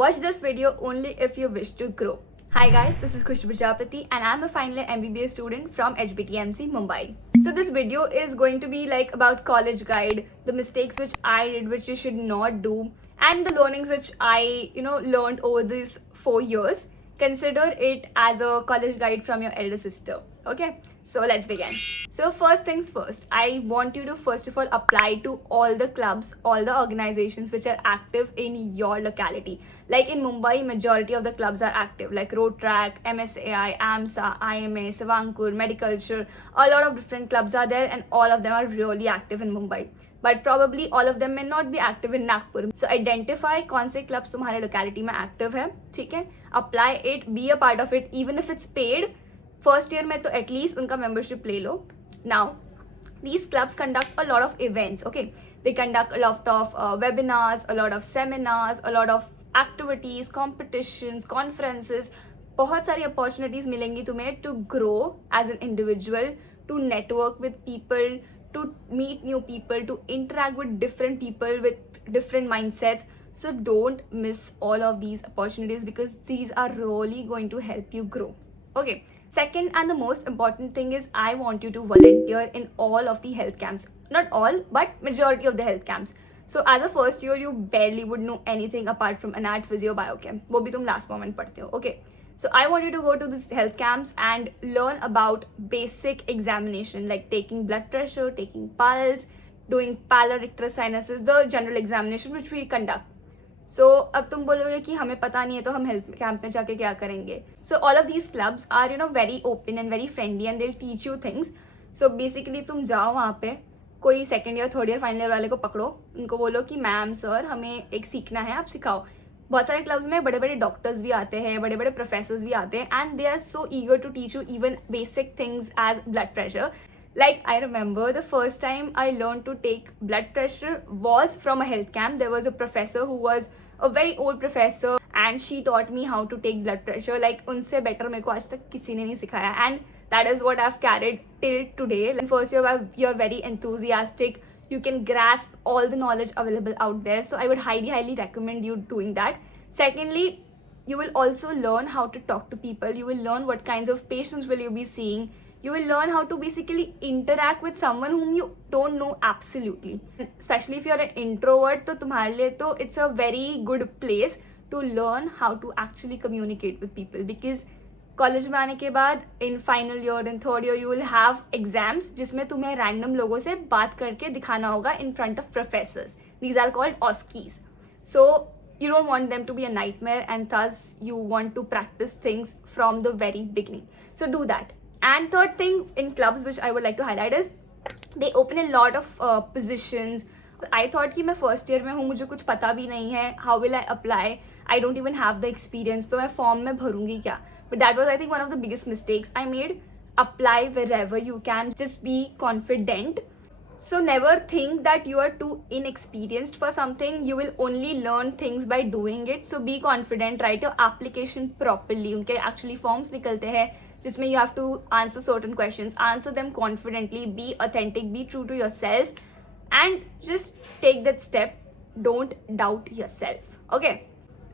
Watch this video only if you wish to grow. Hi guys, this is Khushbu Prajapati and I'm a final year MBBS student from HBTMC Mumbai. So this video is going to be like about college guide, the mistakes which I did which you should not do, and the learnings which I learned over these 4 years. Consider it as a college guide from your elder sister. Okay, so let's begin. So first things first, I want you to first of all apply to all the clubs, all the organizations which are active in your locality. Like in Mumbai, majority of the clubs are active, like Road Track, MSAI, AMSA, IMA, Savankur, Mediculture. A lot of different clubs are there and all of them are really active in Mumbai. But probably all of them may not be active in Nagpur. So identify कौन से clubs तुम्हारे locality में active है, ठीक है? Apply it, be a part of it, even if it's paid. First year में तो at least उनका membership ले लो. Now, these clubs conduct a lot of events, okay? They conduct a lot of webinars, a lot of seminars, a lot of activities, competitions, conferences. बहुत सारी opportunities मिलेंगी तुम्हें to grow as an individual, to network with people, to meet new people, to interact with different people with different mindsets. So don't miss all of these opportunities because these are really going to help you grow. Okay, second and the most important thing is I want you to volunteer in all of the health camps. Not all, but majority of the health camps. So as a first year, you barely would know anything apart from anat, physio, biochem. वो भी तुम last moment पढ़ते हो. Okay. So I want you to go to these health camps and learn about basic examination like taking blood pressure, taking pulse, doing pallor sinuses, the general examination which we conduct. So अब तुम बोलोगे कि हमें पता नहीं है तो हम हेल्थ कैंप में जाके क्या करेंगे. So all of these clubs are very open and very friendly and they'll teach you things. So basically तुम जाओ वहाँ पे, कोई second year third year final year वाले को पकड़ो, उनको बोलो कि मैम सर हमें एक सीखना है, आप सिखाओ. बहुत सारे क्लब्स में बड़े बड़े डॉक्टर्स भी आते हैं, बड़े बड़े प्रोफेसर्स भी आते हैं and they are so eager to teach you even basic things as blood pressure. Like I remember the first time I learned to take blood pressure was from a health camp. There was a professor who was a very old professor and she taught me how to take blood pressure. Like उनसे better मेरे को आज तक किसी ने नहीं सिखाया and that is what I've carried till today. In first year you're very enthusiastic. You can grasp all the knowledge available out there. So I would highly recommend you doing that. Secondly, you will also learn how to talk to people. You will learn what kinds of patients will you be seeing. You will learn how to basically interact with someone whom you don't know absolutely. Especially if you're an introvert, तो तुम्हारे लिए तो it's a very good place to learn how to actually communicate with people. Because college में आने के बाद in final year in third year you will have exams जिसमें तुम्हें रैंडम लोगों से बात करके दिखाना होगा in front of professors. These are called ऑस्कीज. So you don't want them to be a nightmare and thus you want to practice things from the very beginning. So do that. And third thing in clubs which I would like to highlight is they open a lot of positions. I thought कि मैं first year में हूँ, मुझे कुछ पता भी नहीं है, how will I apply? I don't even have the experience, तो मैं फॉर्म में भरूंगी क्या? But that was I think one of the biggest mistakes I made. Apply wherever you can, just be confident. So never think that you are too inexperienced for something. You will only learn things by doing it. So be confident, write your application properly. उनके actually forms निकलते हैं जिसमें you have to answer certain questions. Answer them confidently, be authentic, be true to yourself and just take that step. Don't doubt yourself. Okay.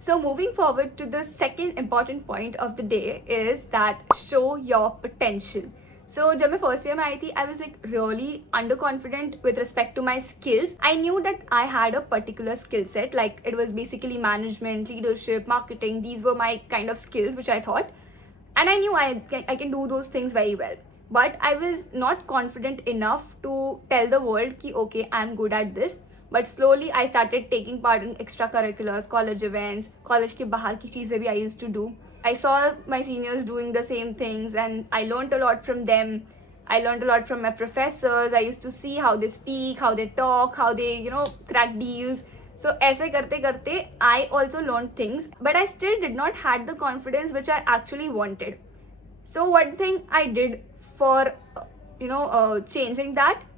So moving forward to the second important point of the day is that show your potential. So जब मैं first year में आई थी I was like really underconfident with respect to my skills. I knew that I had a particular skill set, like it was basically management, leadership, marketing. These were my kind of skills which I thought and I knew I can do those things very well. But I was not confident enough to tell the world कि okay I'm good at this. But slowly I started taking part in extracurriculars, college events, college के बाहर की चीज़ें भी I used to do. I saw my seniors doing the same things and I learned a lot from them. I learned a lot from my professors. I used to see how they speak, how they talk, how they, crack deals. So ऐसे करते करते I also learned things, but I still did not had the confidence which I actually wanted. So one thing I did for, changing that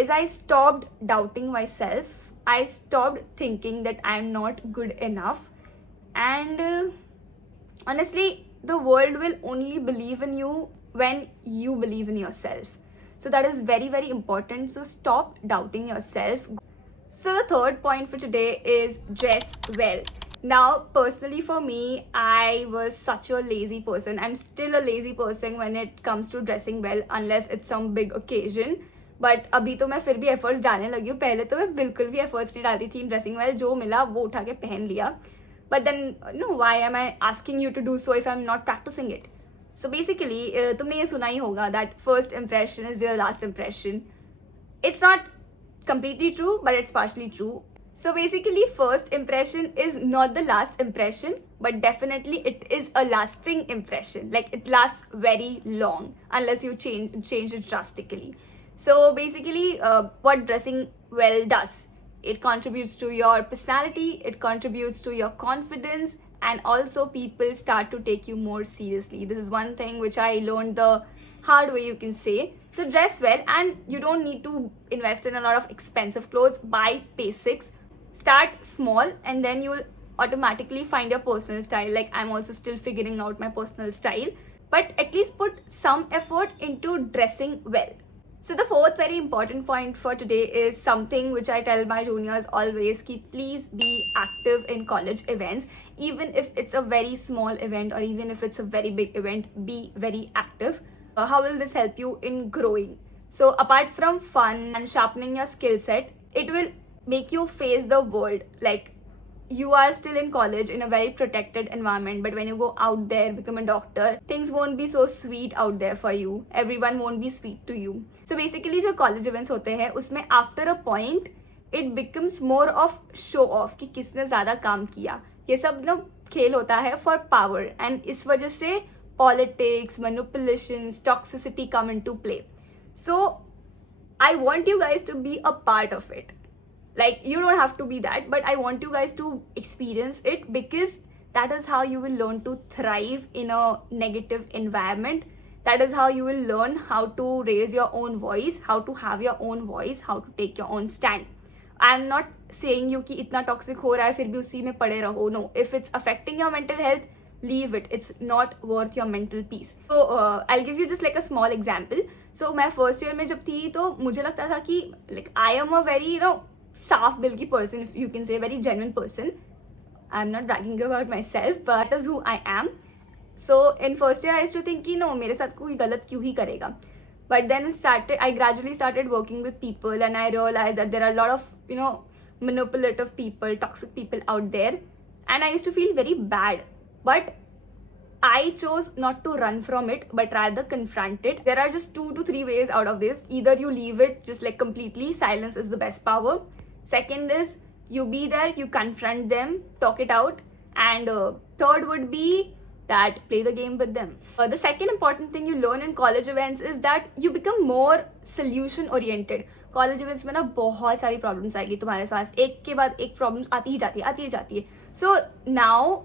is I stopped doubting myself. I stopped thinking that I'm not good enough. And honestly, the world will only believe in you when you believe in yourself. So that is very important. So stop doubting yourself. So the third point for today is dress well. Now personally for me, I was such a lazy person. I'm still a lazy person when it comes to dressing well, unless it's some big occasion. But अभी तो मैं फिर भी efforts डालने लगी हूँ. पहले तो मैं बिल्कुल भी एफर्ट्स नहीं डालती थी इन ड्रेसिंग वेल. जो मिला वो उठा के पहन लिया. But then no, why am I asking you to do so if I am not practising it? So basically तुमने ये सुना ही होगा that first impression is your last impression. It's not completely true, but it's partially true. So basically, first impression is not the last impression, but definitely it is a lasting impression. Like it lasts very long unless you change it drastically. So basically, what dressing well does, it contributes to your personality, it contributes to your confidence, and also people start to take you more seriously. This is one thing which I learned the hard way, you can say. So dress well, and you don't need to invest in a lot of expensive clothes. Buy basics, start small, and then you will automatically find your personal style. Like I'm also still figuring out my personal style, but at least put some effort into dressing well. So the fourth very important point for today is something which I tell my juniors always, keep please be active in college events. Even if it's a very small event or even if it's a very big event, be very active. How will this help you in growing? So apart from fun and sharpening your skill set, it will make you face the world. Like you are still in college in a very protected environment, but when you go out there, become a doctor, things won't be so sweet out there for you. Everyone won't be sweet to you. So basically जो college events होते हैं उसमें after a point it becomes more of show off कि किसने ज़्यादा काम किया. ये सब ना खेल होता है for power, and इस वजह से politics, manipulations, toxicity come into play. So I want you guys to be a part of it. Like you don't have to be that, but I want you guys to experience it, because that is how you will learn to thrive in a negative environment. That is how you will learn how to raise your own voice, how to have your own voice, how to take your own stand. I am not saying you कि इतना toxic हो रहा है फिर भी उसी में पड़े रहो. No, if it's affecting your mental health, leave it. It's not worth your mental peace. So I'll give you just like a small example. So मैं first year में जब थी तो मुझे लगता था कि like I am a very साफ दिल की person, if you can say, very genuine person. I'm not bragging about myself, but that is who I am. So in first year I used to think कि no, मेरे साथ कोई गलत क्यों ही करेगा. But then I gradually started working with people, and I realized that there are a lot of manipulative people, toxic people out there, and I used to feel very bad. But I chose not to run from it, but rather confront it. There are just 2 to 3 ways out of this. Either you leave it just like completely, silence is the best power. Second is you be there, you confront them, talk it out. And third would be that play the game with them. The second important thing you learn in college events is that you become more solution oriented. College events में ना बहुत सारी problems आएगी तुम्हारे पास, एक के बाद एक प्रॉब्लम्स आती ही जाती है. So now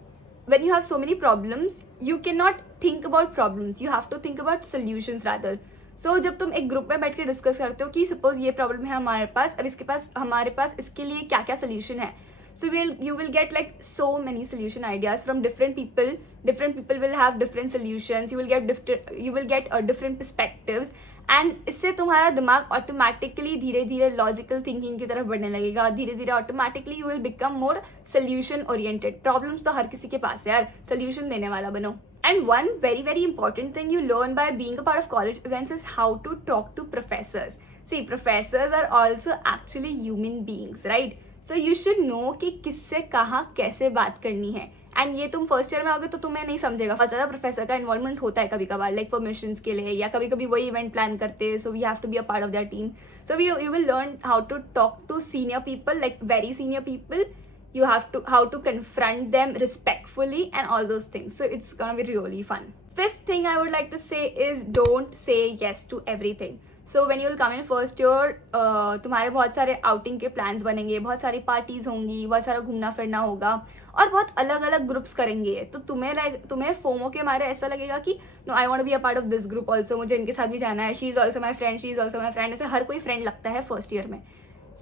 when you have so many problems, you cannot think about problems, you have to think about solutions rather. So जब तुम एक ग्रुप में बैठ के डिस्कस करते हो कि सपोज ये प्रॉब्लम है हमारे पास, अब हमारे पास इसके लिए क्या क्या सोल्यूशन है. So you will get like so many solution ideas from different people. Different people will have different solutions. You will get different perspectives. And इससे तुम्हारा दिमाग ऑटोमेटिकली धीरे धीरे लॉजिकल थिंकिंग की तरफ बढ़ने लगेगा. धीरे धीरे automatically you will become more solution oriented. Problems तो हर किसी के पास है यार, सोल्यूशन देने वाला बनो. And one very very important thing you learn by being a part of college events is how to talk to professors. See, professors are also actually human beings, right? So you should know कि किससे कहाँ कैसे बात करनी है. And ये तुम first year में आओगे तो तुम्हें नहीं समझेगा. बहुत ज़्यादा प्रोफेसर का इन्वॉल्वमेंट होता है कभी कभार, लाइक परमिशंस के लिए, या कभी कभी वही इवेंट प्लान करते हैं. So we have to be a part of their team. So you will learn how to talk to senior people, like very senior people. You have to how to confront them respectfully and all those things. So it's gonna be really fun. Fifth thing I would like to say is don't say yes to everything. So when you will come in first year, तुम्हारे बहुत सारे outing के plans बनेंगे, बहुत सारी parties होंगी, बहुत सारा घूमना फिरना होगा और बहुत अलग अलग ग्रुप्स करेंगे. तो तुम्हें फोमो के मारे ऐसा लगेगा कि no I want to be a part of this group also, मुझे इनके साथ भी जाना है. She is also my friend, she is also my friend. ऐसे हर कोई फ्रेंड लगता है फर्स्ट ईयर में.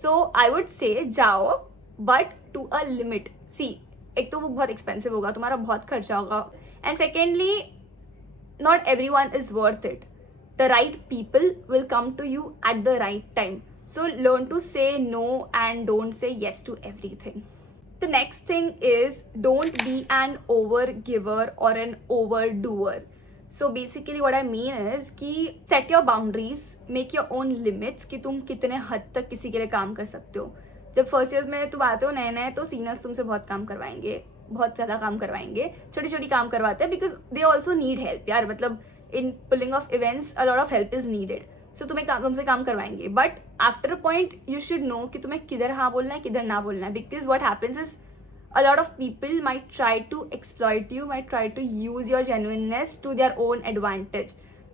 सो आई वुड से जाओ, बट टू अ लिमिट. सी, एक तो वो बहुत एक्सपेंसिव होगा, तुम्हारा बहुत खर्चा होगा. And secondly, not every one is worth it. The right people will come to you at the right time. So learn to say no and don't say yes to everything. The next thing is don't be an over giver or an overdoer. So basically what I mean is कि set your boundaries, make your own limits कि तुम कितने हद तक किसी के लिए काम कर सकते हो. जब फर्स्ट ईयर्स में तुम आते हो नए नए तो सीनियर्स तुमसे बहुत काम करवाएंगे, बहुत ज़्यादा काम करवाएंगे, छोटी छोटी काम करवाते हैं because they also need help यार. मतलब in pulling off events a lot of help is needed. So तुमसे काम करवाएंगे, but after a point you should know कि तुम्हें किधर हाँ बोलना है किधर ना बोलना है. Because what happens is a lot of people might try to exploit you, might try to use your genuineness to their own advantage.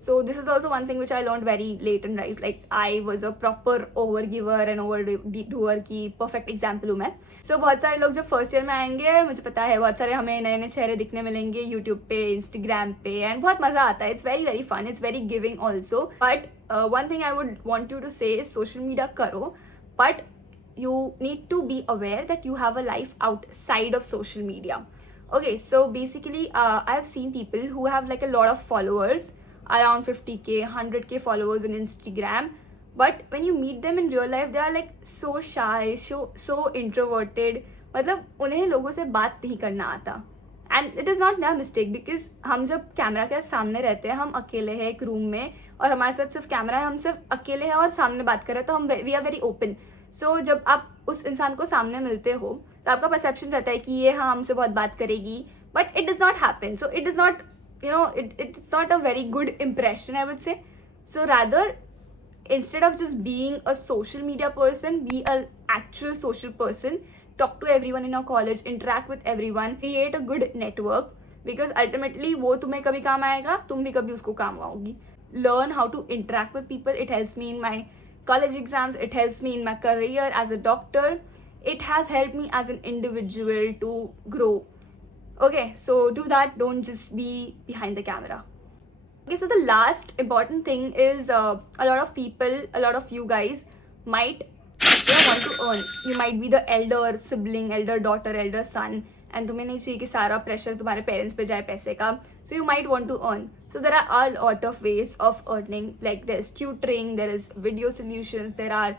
So this is also one thing which I learned very late in life. Like I was a proper overgiver and overdoer की perfect example हूँ मैं. So बहुत सारे लोग जब first year में आएंगे, मुझे पता है बहुत सारे हमें नए नए चेहरे दिखने मिलेंगे यूट्यूब पे, इंस्टाग्राम पे, एंड बहुत मजा आता है. It's very very fun, it's very giving also. But one thing I would want you to say is social media करो, but you need to be aware that you have a life outside of social media. Okay, so basically I have seen people who have like a lot of followers, around 50k 100k followers on Instagram, but when you meet them in real life they are like so shy, so introverted. मतलब उन्हें लोगों से बात नहीं करना आता. And it is not their mistake, because हम जब कैमरा के सामने रहते हैं, हम अकेले हैं एक रूम में और हमारे साथ सिर्फ कैमरा है, हम सिर्फ अकेले हैं और सामने बात कर रहे हैं, तो हम वी आर वेरी ओपन. सो जब आप उस इंसान को सामने मिलते हो तो आपका परसेप्शन रहता है कि ये हाँ हमसे बहुत बात करेगी, but it does not happen. So it is not it's not a very good impression, I would say. So rather, instead of just being a social media person, be an actual social person. Talk to everyone in your college, interact with everyone, create a good network, because ultimately वो तुम्हें कभी काम आएगा, तुम भी कभी उसको काम आओगी. Learn how to interact with people. It helps me in my college exams, it helps me in my career as a doctor, it has helped me as an individual to grow. Okay, so do that, don't just be behind the camera. Okay, so the last important thing is a lot of people, a lot of you guys might want to earn. You might be the elder sibling, elder daughter, elder son, and तुम्हें नहीं चाहिए कि सारा pressure तुम्हारे parents पे जाए पैसे का. So you might want to earn. So there are all lot of ways of earning. Like there is tutoring, there is video solutions, there are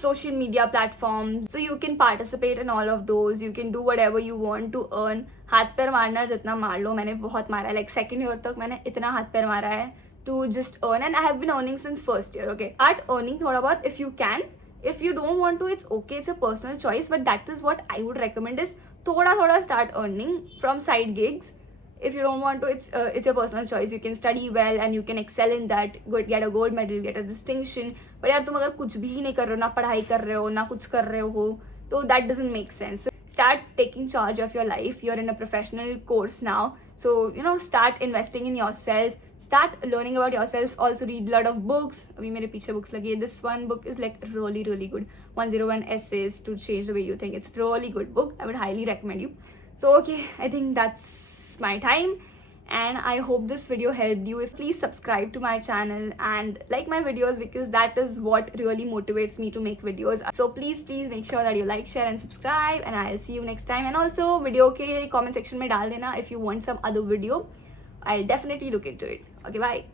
social media platforms, so you can participate in all of those. You can do whatever you want to earn. हाथ पैर मारना जितना मार लो, मैंने बहुत मारा है. Like second year तक मैंने इतना हाथ पैर मारा है to just earn, and I have been earning since first year. Okay, start earning थोड़ा बहुत if you can. If you don't want to, it's okay, it's a personal choice, but that is what I would recommend is थोड़ा थोड़ा start earning from side gigs. If you don't want to, it's your personal choice. You can study well and you can excel in that, get a gold medal, get a distinction. But यार तुम अगर कुछ भी नहीं कर रहे हो, ना पढ़ाई कर रहे हो, ना कुछ कर रहे हो, तो that doesn't make sense. Start taking charge of your life. You're in a professional course now, so start investing in yourself. Start learning about yourself. Also read a lot of books. अभी मेरे पीछे books लगी है. This one book is like really really good. 101 Essays to Change the Way You Think. It's really good book. I would highly recommend you. So okay, I think that's my time, and I hope this video helped you. If please subscribe to my channel and like my videos, because that is what really motivates me to make videos. So please make sure that you like, share and subscribe, and I'll see you next time. And also video के comment section में डाल देना if you want some other video. I'll definitely look into it. Okay, bye.